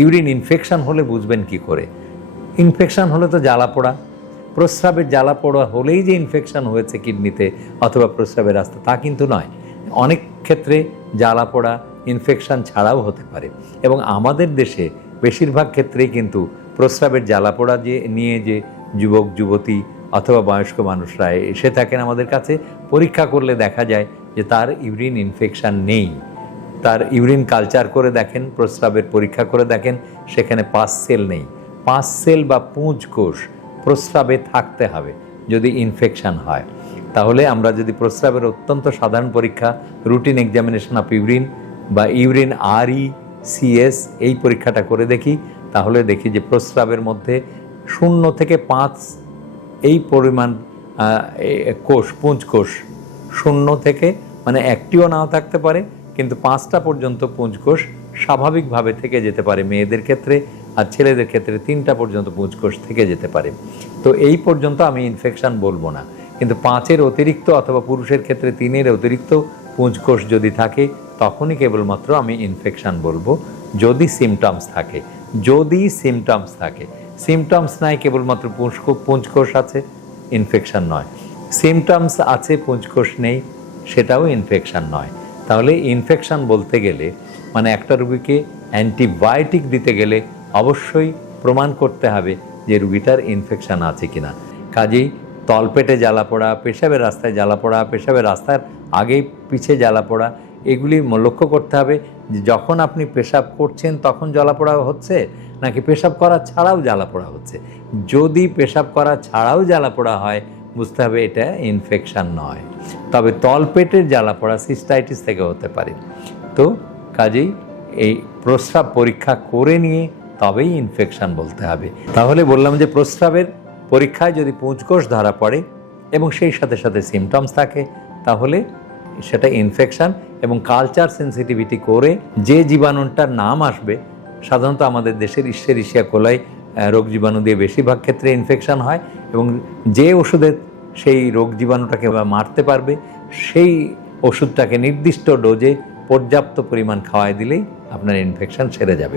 Urine infection হলে বুঝবেন কি করে? ইনফেকশন হলে তো জ্বালা পোড়া, প্রস্রাবের জ্বালা পোড়া হলেই যে ইনফেকশন হয়েছে কিডনিতে অথবা প্রস্রাবের রাস্তা তা কিন্তু নয়। অনেক ক্ষেত্রে জ্বালা পোড়া ইনফেকশন ছাড়াও হতে পারে এবং আমাদের দেশে বেশিরভাগ ক্ষেত্রেই কিন্তু প্রস্রাবের জ্বালা পোড়া নিয়ে যে যুবক যুবতী অথবা বয়স্ক মানুষরা এসে থাকেন আমাদের কাছে, পরীক্ষা করলে দেখা যায় যে তার ইউরিন ইনফেকশন নেই। তার ইউরিন কালচার করে দেখেন, প্রস্রাবের পরীক্ষা করে দেখেন, সেখানে পাস সেল নেই। পাস সেল বা পুঁজ কোষ প্রস্রাবে থাকতে হবে যদি ইনফেকশন হয়। তাহলে আমরা যদি প্রস্রাবের অত্যন্ত সাধারণ পরীক্ষা রুটিন এক্সামিনেশন অফ ইউরিন বা ইউরিন RECS এই পরীক্ষাটা করে দেখি, তাহলে দেখি যে প্রস্রাবের মধ্যে 0 থেকে 5 এই পরিমাণ কোষ, পুঁজ কোষ 0 থেকে, মানে একটিও নাও থাকতে পারে, কিন্তু 5টা পর্যন্ত পুঁজ কোষ স্বাভাবিকভাবে থেকে যেতে পারে মেয়েদের ক্ষেত্রে, আর ছেলেদের ক্ষেত্রে 3টা পর্যন্ত পুঁজ কোষ থেকে যেতে পারে। তো এই পর্যন্ত আমি ইনফেকশন বলবো না, কিন্তু 5-এর অতিরিক্ত অথবা পুরুষের ক্ষেত্রে 3-এর অতিরিক্ত পুঁজ কোষ যদি থাকে তখনই কেবলমাত্র আমি ইনফেকশন বলবো, যদি সিমটমস থাকে। যদি সিমটমস থাকে, সিমটমস নাই কেবলমাত্র পুঁজ কোষ আছে, ইনফেকশন নয়। সিমটমস আছে পুঁজ কোষ নেই, সেটাও ইনফেকশন নয়। তাহলে ইনফেকশন বলতে গেলে মানে একটা রুগীকে অ্যান্টিবায়োটিক দিতে গেলে অবশ্যই প্রমাণ করতে হবে যে রুগীটার ইনফেকশন আছে কিনা। কাজেই তলপেটে জ্বালা পোড়া, পেশাবের রাস্তায় জ্বালা পোড়া, পেশাবের রাস্তার আগে পিছে জ্বালা পোড়া, এগুলি লক্ষ্য করতে হবে যে যখন আপনি পেশাব করছেন তখন জ্বালা পোড়া হচ্ছে নাকি পেশাব করা ছাড়াও জ্বালা পোড়া হচ্ছে। যদি পেশাব করা ছাড়াও জ্বালা পোড়া হয় বুঝতে হবে এটা ইনফেকশন নয়। তবে তলপেটের জ্বালা পোড়া সিস্টাইটিস থেকে হতে পারে। তো কাজেই এই প্রস্রাব পরীক্ষা করে নিয়ে তবেই ইনফেকশন বলতে হবে। তাহলে বললাম যে প্রস্রাবের পরীক্ষায় যদি পুঁজকোষ ধরা পড়ে এবং সেই সাথে সাথে সিমটমস থাকে তাহলে সেটা ইনফেকশন, এবং কালচার সেন্সিটিভিটি করে যে জীবাণুটার নাম আসবে, সাধারণত আমাদের দেশের ইশ্চেরিশিয়া কোলাই রোগ জীবাণু দিয়ে বেশিরভাগ ক্ষেত্রে ইনফেকশন হয়, এবং যে ওষুধে সেই রোগ জীবাণুটাকে মারতে পারবে সেই ওষুধটাকে নির্দিষ্ট ডোজে পর্যাপ্ত পরিমাণ খাওয়াই দিলেই আপনার ইনফেকশন সেরে যাবে।